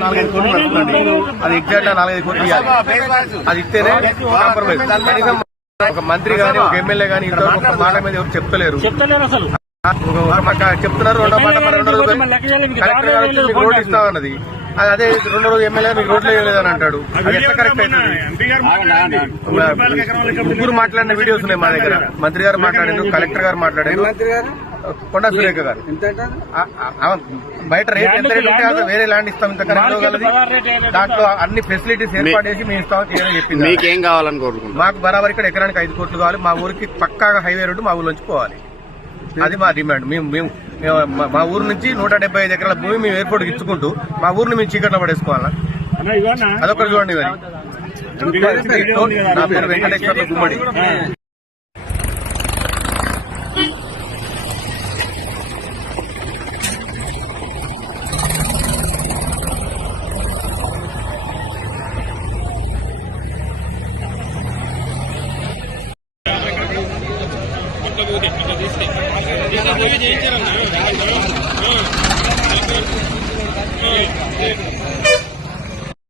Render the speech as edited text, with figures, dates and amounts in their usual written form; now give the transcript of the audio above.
నాలుగైదు కోట్లు నడుస్తుందండి. అది ఎగ్జాక్ట్ 4-5 కోట్లు ఇవ్వాలి. అది ఇస్తేనే కాంప్రమైజ్. కనీసం ఒక మంత్రి గాని ఒక ఎమ్మెల్యే గాని ఇంతవరకు ఒక మాట మీద ఎవరు చెప్తలేరు. ఒక మాట చెప్తున్నారు, రెండో మాట రెండో రోజు కలెక్టర్ గారు వచ్చి మీకు రోడ్డు ఇస్తామన్నది. అదే రెండో రోజు ఎమ్మెల్యే మీకు రోడ్లు వేయలేదని అంటాడు. అది ఎట్లా కరెక్ట్ అవుతుంది? ముగ్గురు మాట్లాడిన వీడియోస్ ఉన్నాయి మా దగ్గర. మంత్రి గారు మాట్లాడారు, కలెక్టర్ గారు మాట్లాడారు, కొండా సురేఖ గారు. బయట రేట్ ఎంత రేట్ ఉంటే అది వేరే ల్యాండ్ ఇస్తాం, ఇంత దాంట్లో అన్ని ఫెసిలిటీస్ ఏర్పాటు చేసి మేము ఇస్తామని చెప్పింది. మీకేం కావాలని కోరుకుంటున్నాం? మాకు బరాబర్ ఇక్కడ ఎకరానికి 5 కోట్లు కావాలి. మా ఊరికి పక్కాగా హైవే రోడ్డు మా ఊరు నుంచి పోవాలి. అది మా డిమాండ్. మేము మా ఊరు నుంచి 175 ఎకరాల భూమి మేము ఎయిర్పోర్ట్ ఇచ్చుకుంటూ మా ఊరిని మేము చీకట్లో పడేసుకోవాలా? అదొకటి చూడండి. నా పేరు వెంకటేశ్వర్ల గుమ్మడి. చేయించారన్నా